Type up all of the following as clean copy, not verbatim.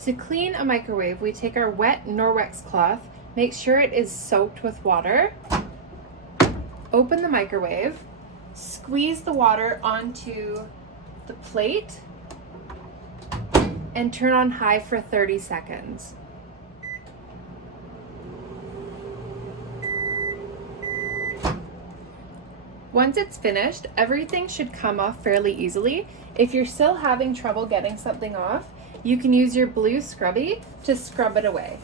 To clean a microwave, we take our wet Norwex cloth, make sure it is soaked with water, open the microwave, squeeze the water onto the plate, and turn on high for 30 seconds. Once it's finished, everything should come off fairly easily. If you're still having trouble getting something off, you can use your blue scrubby to scrub it away.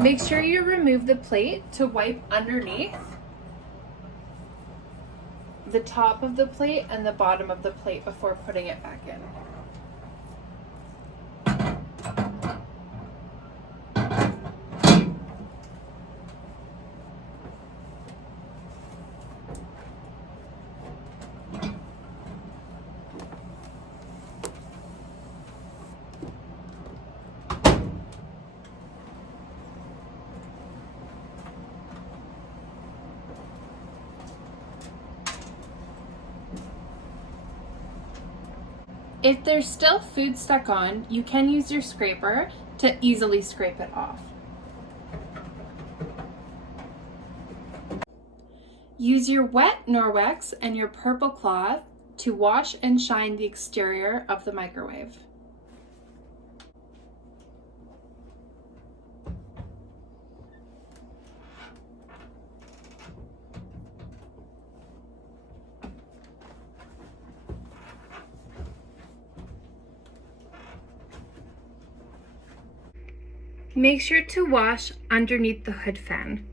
Make sure you remove the plate to wipe underneath the top of the plate and the bottom of the plate before putting it back in. If there's still food stuck on, you can use your scraper to easily scrape it off. Use your wet Norwex and your purple cloth to wash and shine the exterior of the microwave. Make sure to wash underneath the hood fan.